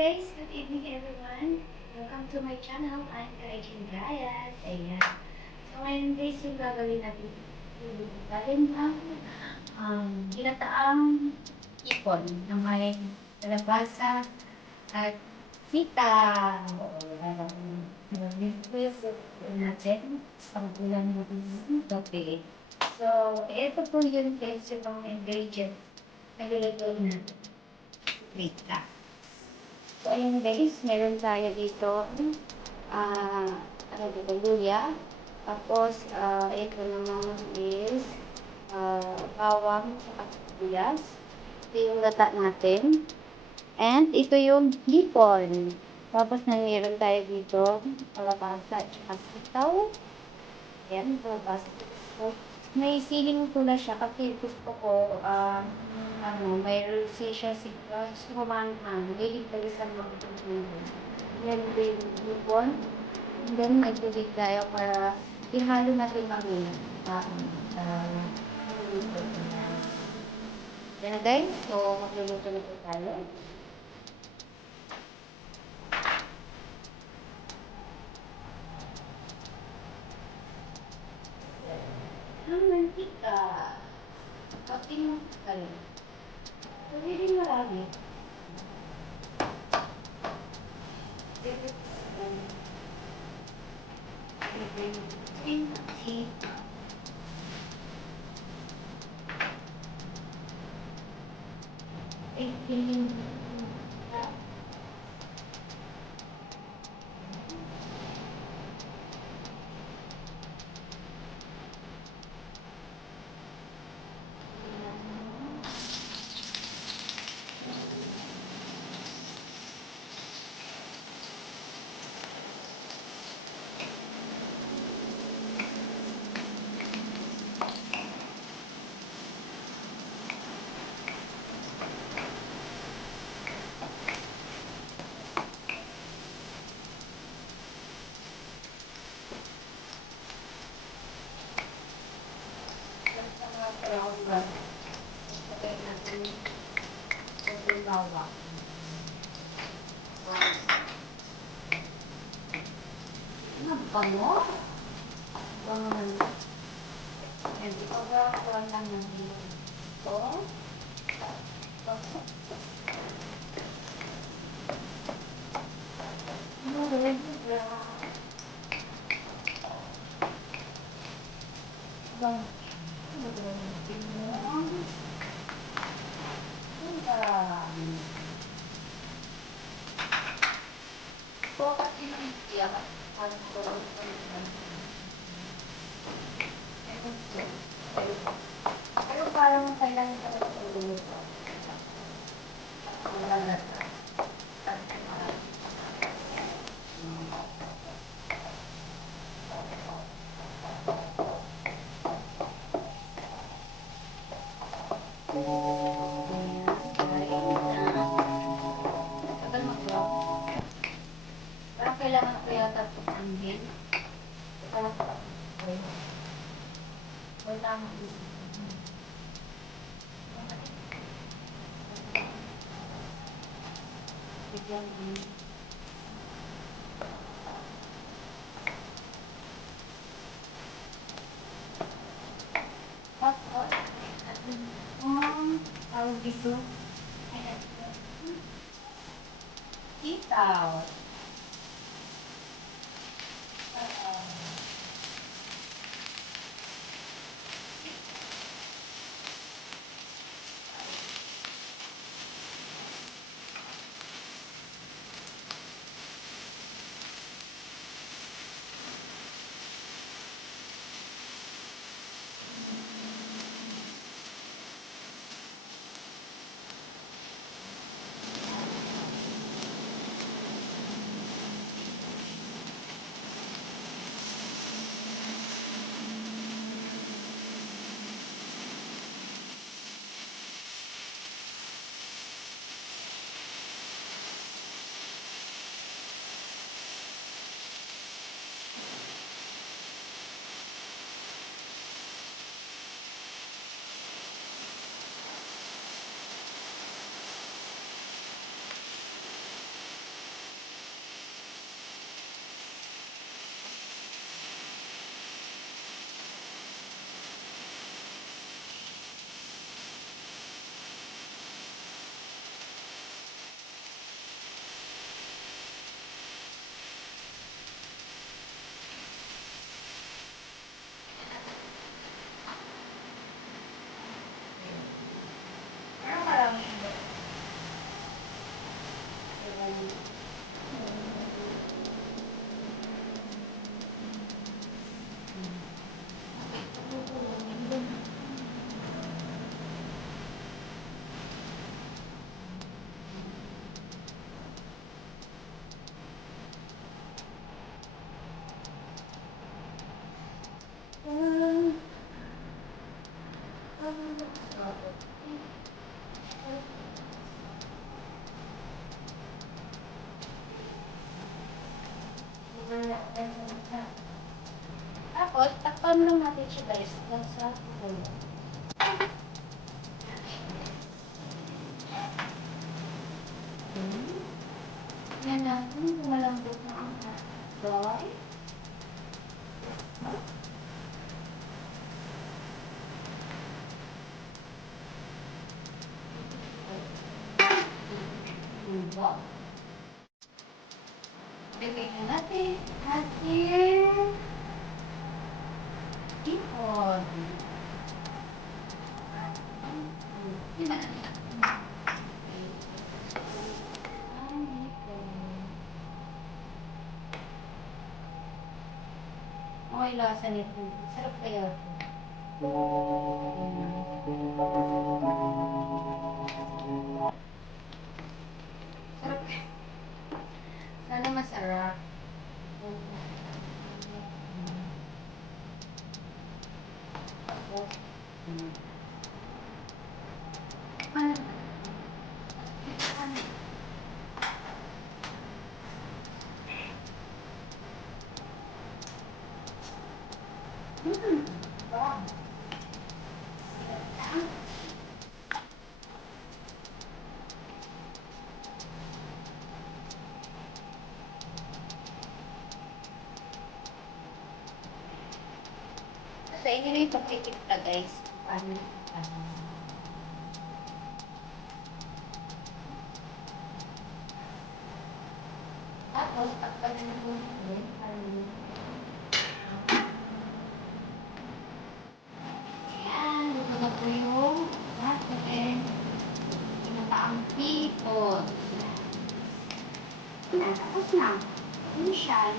guys, good evening everyone. Welcome to my channel. I'm Kaijin Gayat. Ayan. So ngayon guys, yung gagawin natin ginataang ipon na may kalabasa at sitaw. Natin ang ulam ng gabi. So, ito po yun guys, yung mga ingredient na nilagay natin. Wait lang. So, ayun guys, meron tayo dito, luya. Tapos, ito naman is, bawang at sibuyas. Ito yung gata natin. And ito yung hipon. Tapos, meron tayo dito, kalabasa at saka sitaw. Ayan, kalabasa. So, may siling ko na siya kasi gusto ko, mayroon siya kumanghang. Hilig tayo sa mga pagkakas. Yan ko yung lupon. And then, nagtubig tayo para ihalo natin kami. Magluluto na. Yan guys, so magluluto na po tayo. Mantika. Kating mantika rin. Pwede rin marami. Lagay natin konting bawang. Ang bango. Bango naman. Yan, ipagawa lang ng dito. Pero parang kailangan ka na tulungan ko. Parang kailangan ko yata ito pangin. Wala mo. Bigyan mo. Tawag dito. Sitaw. Tapos, takpan lang natin siya guys. Nasa ulo. Yan na. Malambot na ang hotdog. Bigyan natin. Ipon. Okay, lasa nito. Sarap kaya ito. Sarap kaya. Sana masarap. Wow. Sa inyo na yung pagkikita guys. Paano? Tapos, takpan na yung Ayan, luto na po yung natin. Pinataang pipon. Tapos na. Yun siya.